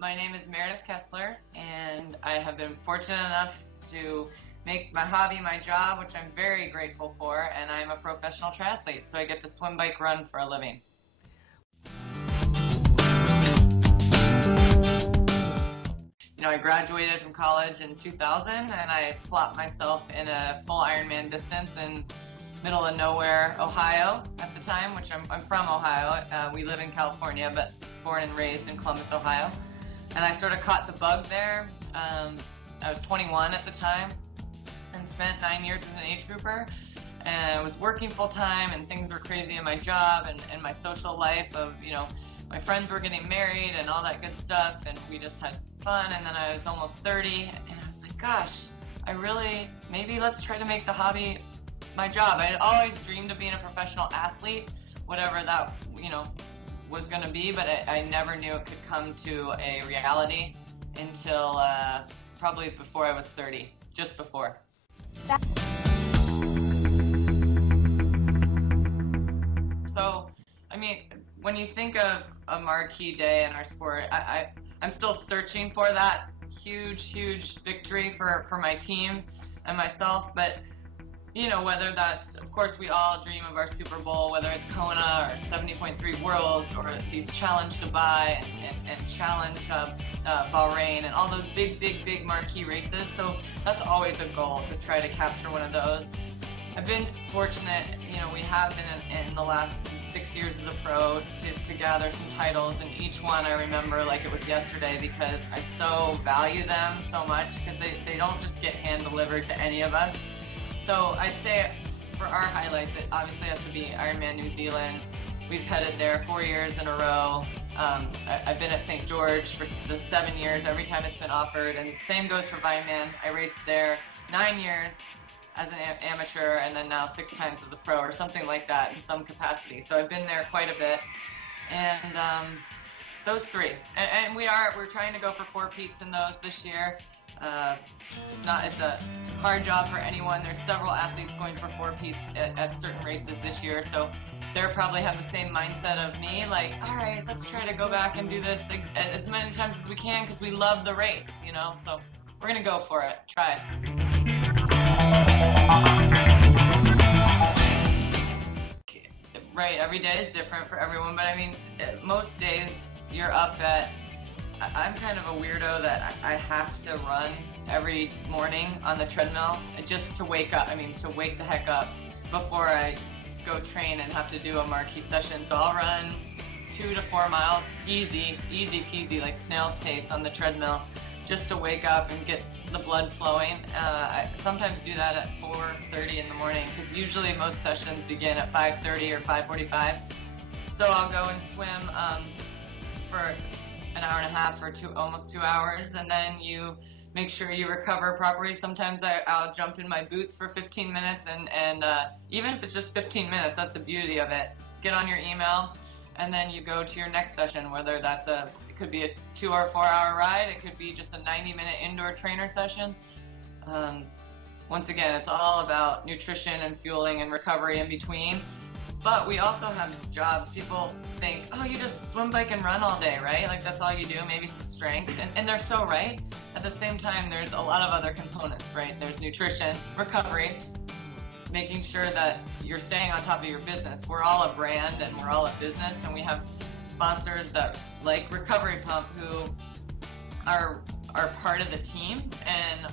My name is Meredith Kessler, and I have been fortunate enough to make my hobby my job, which I'm very grateful for, and I'm a professional triathlete, so I get to swim, bike, run for a living. You know, I graduated from college in 2000, and I plopped myself in a full Ironman distance in middle of nowhere, Ohio at the time, which I'm from Ohio. We live in California, but born and raised in Columbus, Ohio. And I sort of caught the bug there. I was 21 at the time and spent 9 years as an age grouper. And I was working full time, and things were crazy in my job and my social life of, you know, my friends were getting married and all that good stuff, and we just had fun. And then I was almost 30, and I was like, gosh, maybe let's try to make the hobby my job. I had always dreamed of being a professional athlete, whatever that, you know, was going to be, but I never knew it could come to a reality until probably before I was 30, just before. So, I mean, when you think of a marquee day in our sport, I'm still searching for that huge victory for my team and myself, but you know, whether that's, of course, we all dream of our Super Bowl, whether it's Kona or 70.3 Worlds or these Challenge Dubai and Challenge Bahrain and all those big marquee races. So that's always a goal, to try to capture one of those. I've been fortunate, you know, we have been in the last 6 years as a pro to gather some titles, and each one I remember like it was yesterday, because I so value them so much, because they don't just get hand delivered to any of us. So I'd say for our highlights, it obviously has to be Ironman New Zealand. We've headed there 4 years in a row. I've been at St. George for the 7 years, every time it's been offered, and same goes for Vineman. I raced there 9 years as an amateur, and then now 6 times as a pro, or something like that in some capacity. So I've been there quite a bit, and those three. And we're trying to go for 4 peats in those this year. It's a hard job for anyone. There's several athletes going for 4 peats at certain races this year, so they're probably have the same mindset of me, like, all right, let's try to go back and do this as many times as we can, because we love the race, you know, so we're gonna go for it, try it. Right, every day is different for everyone, but I mean, most days you're up at, I'm kind of a weirdo that I have to run every morning on the treadmill just to wake up. I mean, to wake the heck up before I go train and have to do a marquee session. So I'll run 2 to 4 miles, easy peasy, like snail's pace on the treadmill, just to wake up and get the blood flowing. I sometimes do that at 4:30 in the morning, because usually most sessions begin at 5:30 or 5:45. So I'll go and swim for an hour and a half or almost 2 hours, and then you make sure you recover properly. Sometimes I'll jump in my boots for 15 minutes, and even if it's just 15 minutes, that's the beauty of it. Get on your email, and then you go to your next session, whether it could be a 2 or 4 hour ride, it could be just a 90-minute indoor trainer session. Once again, it's all about nutrition and fueling and recovery in between. But we also have jobs. People think, oh, you just swim, bike, and run all day, right? Like, that's all you do, maybe some strength. And they're so right. At the same time, there's a lot of other components, right? There's nutrition, recovery, making sure that you're staying on top of your business. We're all a brand, and we're all a business, and we have sponsors that, like Recovery Pump, who are part of the team. And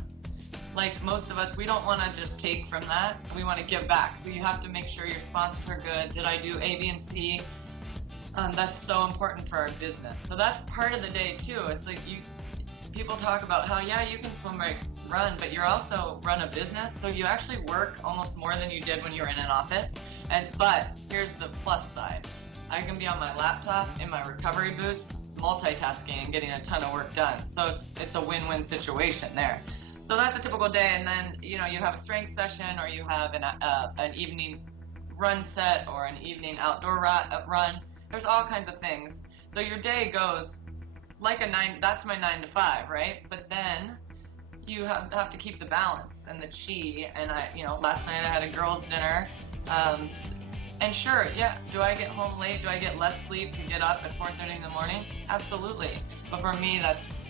like most of us, we don't want to just take from that. We want to give back. So you have to make sure your sponsors are good. Did I do A, B, and C? That's so important for our business. So that's part of the day too. It's like people talk about how, yeah, you can swim, bike, run, but you're also run a business. So you actually work almost more than you did when you were in an office. But here's the plus side. I can be on my laptop in my recovery boots, multitasking and getting a ton of work done. So it's a win-win situation there. So that's a typical day, and then you have a strength session, or you have an evening run set, or an evening outdoor run. There's all kinds of things. So your day goes like that's my 9 to 5, right? But then you have to keep the balance and the chi. And last night I had a girls' dinner And sure, yeah, do I get home late? Do I get less sleep to get up at 4:30 in the morning? Absolutely. But for me,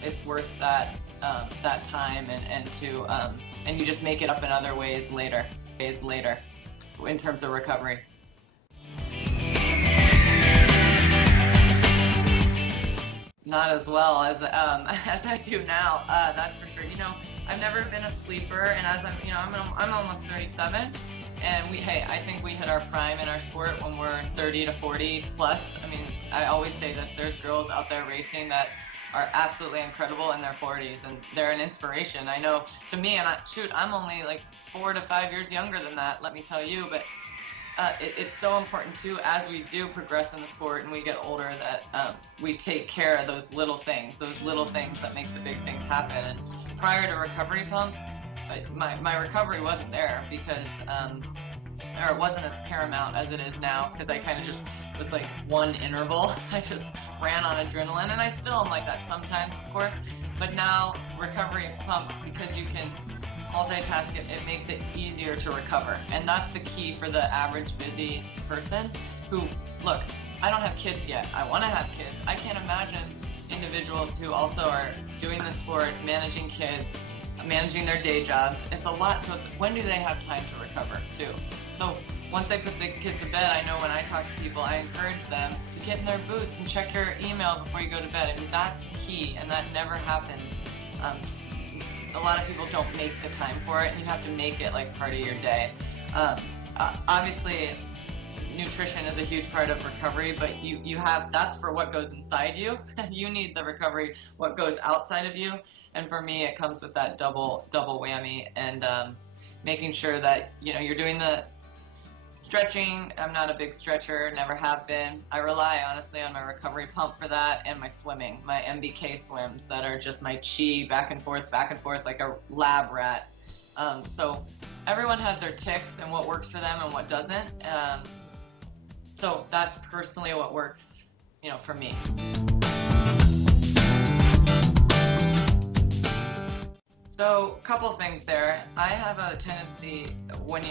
it's worth that that time, and you just make it up in other ways later in terms of recovery. Not as well as I do now, that's for sure. You know, I've never been a sleeper, and as I'm almost 37, and I think we hit our prime in our sport when we're 30 to 40 plus. I mean, I always say this: there's girls out there racing that are absolutely incredible in their 40s, and they're an inspiration. I know to me, and I'm only like 4 to 5 years younger than that, let me tell you, but it's so important too, as we do progress in the sport and we get older, that we take care of those little things that make the big things happen. And prior to Recovery Pump, my recovery wasn't there because, or it wasn't as paramount as it is now, because I kind of just was like one interval. I just ran on adrenaline, and I still am like that sometimes, of course, but now Recovery Pump, because you can multitask it, it makes it easier to recover. And that's the key for the average busy person who, look, I don't have kids yet. I want to have kids. I can't imagine individuals who also are doing the sport, managing kids, managing their day jobs. It's a lot, so it's when do they have time to recover too? So once I put the kids to bed, I know when I talk to people, I encourage them to get in their boots and check your email before you go to bed. I mean, that's key, and that never happens. A lot of people don't make the time for it, and you have to make it like part of your day. Obviously, nutrition is a huge part of recovery, but that's for what goes inside you. You need the recovery, what goes outside of you, and for me, it comes with that double whammy, and making sure that you're doing the stretching. I'm not a big stretcher, never have been. I rely honestly on my Recovery Pump for that, and my swimming, my MBK swims that are just my chi back and forth like a lab rat. So everyone has their ticks and what works for them and what doesn't. So that's personally what works, for me. So a couple things there. I have a tendency when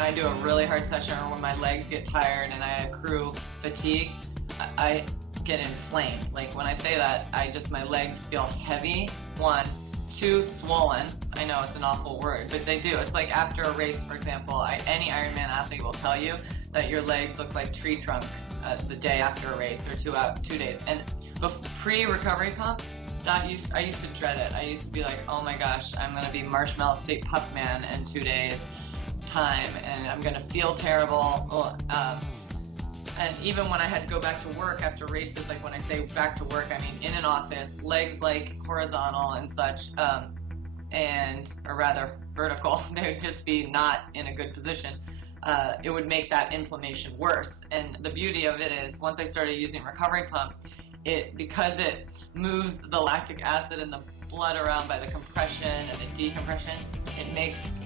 I do a really hard session, or when my legs get tired and I accrue fatigue, I get inflamed. Like when I say that, my legs feel heavy, 1, 2, swollen. I know it's an awful word, but they do. It's like after a race, for example, any Ironman athlete will tell you that your legs look like tree trunks the day after a race, or 2 days. And pre-Recovery Pump, I used to dread it. I used to be like, oh my gosh, I'm going to be Marshmallow State Puck Man in 2 days time, and I'm going to feel terrible. And even when I had to go back to work after races, like when I say back to work, I mean in an office, legs like horizontal and such, or rather vertical, they would just be not in a good position. It would make that inflammation worse. And the beauty of it is, once I started using Recovery Pump, because it moves the lactic acid in the blood around by the compression and the decompression, it makes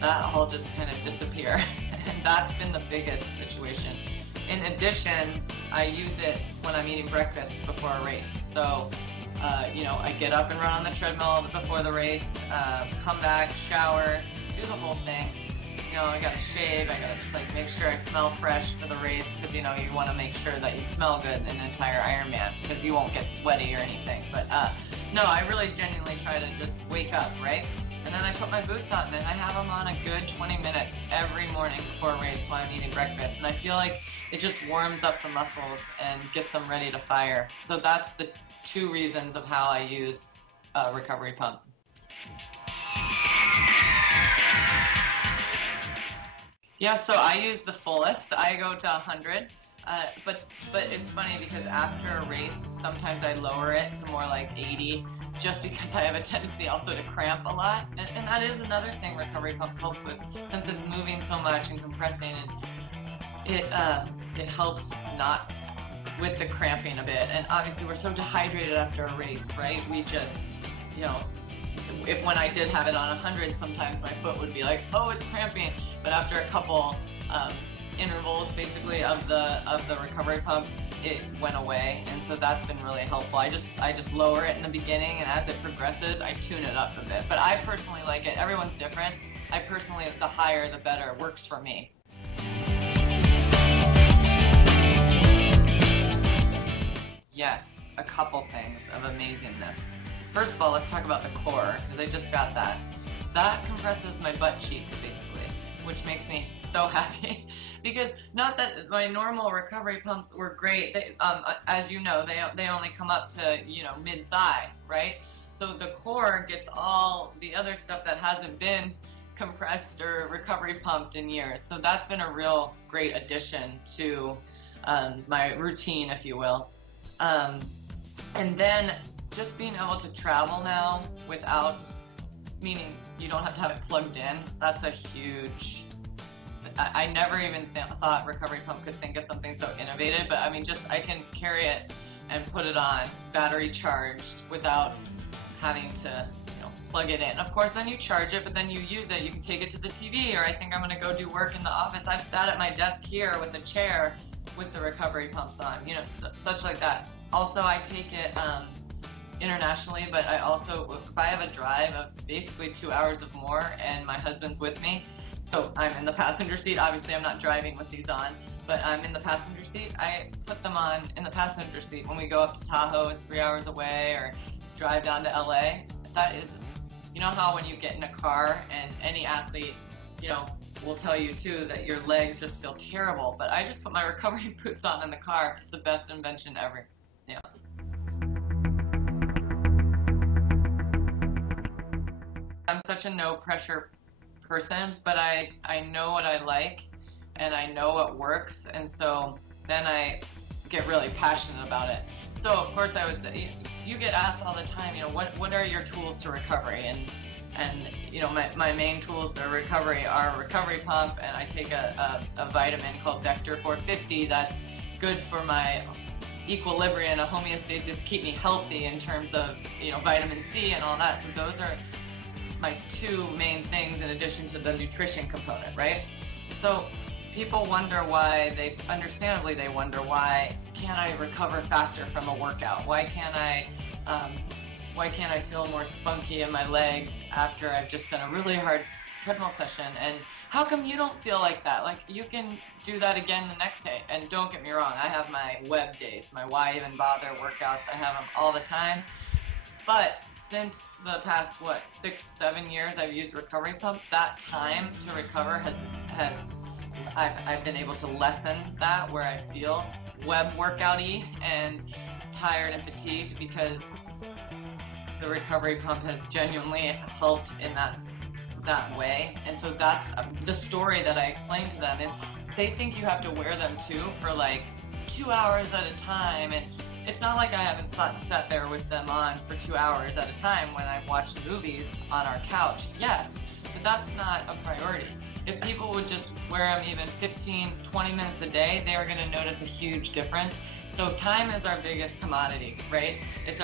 that all just kind of disappear. And that's been the biggest situation. In addition, I use it when I'm eating breakfast before a race. So, I get up and run on the treadmill before the race, come back, shower, do the whole thing. I gotta shave, I gotta just make sure I smell fresh for the race, because you want to make sure that you smell good in an entire Ironman, because you won't get sweaty or anything. But no, I really genuinely try to just wake up, right? And then I put my boots on, and I have them on a good 20 minutes every morning before a race while I'm eating breakfast. And I feel like it just warms up the muscles and gets them ready to fire. So that's the 2 reasons of how I use Recovery Pump. Yeah, so I use the fullest. I go to 100, but it's funny because after a race, sometimes I lower it to more like 80, just because I have a tendency also to cramp a lot. And that is another thing Recovery Pump helps with, since it's moving so much and compressing, and it helps not with the cramping a bit. And obviously we're so dehydrated after a race, right? We just, when I did have it on 100, sometimes my foot would be like, oh, it's cramping. But after a couple intervals, basically, of the Recovery Pump, it went away, and so that's been really helpful. I just lower it in the beginning, and as it progresses, I tune it up a bit. But I personally like it. Everyone's different. The higher the better works for me. Yes, a couple things of amazingness. First of all, let's talk about the core, because I just got that. That compresses my butt cheeks, basically, which makes me so happy. Because not that my normal recovery pumps were great. They, as you know, they only come up to, you know, mid-thigh, right? So the core gets all the other stuff that hasn't been compressed or recovery pumped in years. So that's been a real great addition to my routine, if you will. And then just being able to travel now without, meaning you don't have to have it plugged in, that's a huge, I never even thought recovery pump could think of something so innovative, but I mean, just I can carry it and put it on battery charged without having to, you know, plug it in. Of course, then you charge it, but then you use it. You can take it to the TV, or I think I'm gonna go do work in the office. I've sat at my desk here with a chair with the recovery pumps on, you know, such like that. Also, I take it internationally, but I also, if I have a drive of basically 2 hours of more and my husband's with me, so I'm in the passenger seat, obviously I'm not driving with these on, but I'm in the passenger seat, I put them on in the passenger seat. When we go up to Tahoe, it's 3 hours away, or drive down to LA, that is, you know how when you get in a car, and any athlete, you know, will tell you too that your legs just feel terrible, but I just put my recovery boots on in the car. It's the best invention ever. Yeah. I'm such a no pressure person, but I know what I like and I know what works, and so then I get really passionate about it. So of course I would say, you get asked all the time, you know, what are your tools to recovery? And you know, my main tools to recovery are a recovery pump, and I take a vitamin called Vector 450 that's good for my equilibrium, a homeostasis, to keep me healthy in terms of, you know, vitamin C and all that. So those are my two main things in addition to the nutrition component, right? So people wonder why, understandably they wonder, why can't I recover faster from a workout? Why can't I feel more spunky in my legs after I've just done a really hard treadmill session? And how come you don't feel like that? Like, you can do that again the next day. And don't get me wrong, I have my web days, my why even bother workouts. I have them all the time. But since the past, 6-7 years I've used recovery pump, that time to recover I've been able to lessen that, where I feel web workout-y and tired and fatigued, because the recovery pump has genuinely helped in that way. And so that's the story that I explain to them, is they think you have to wear them too for like 2 hours at a time, and it's not like I haven't sat there with them on for 2 hours at a time when I've watched movies on our couch. Yes, but that's not a priority. If people would just wear them even 15, 20 minutes a day, they are going to notice a huge difference. So time is our biggest commodity, right? It's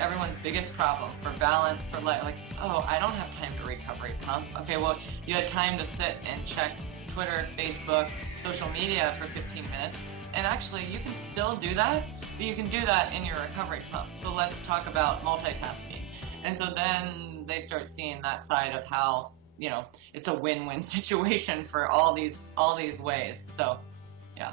everyone's biggest problem for balance, for life. Like, oh, I don't have time to recovery pump. Okay, well, you had time to sit and check Twitter, Facebook, social media for 15 minutes. And actually, you can still do that, but you can do that in your recovery pump. So let's talk about multitasking. And so then they start seeing that side of how, you know, it's a win-win situation for all these ways. So, yeah.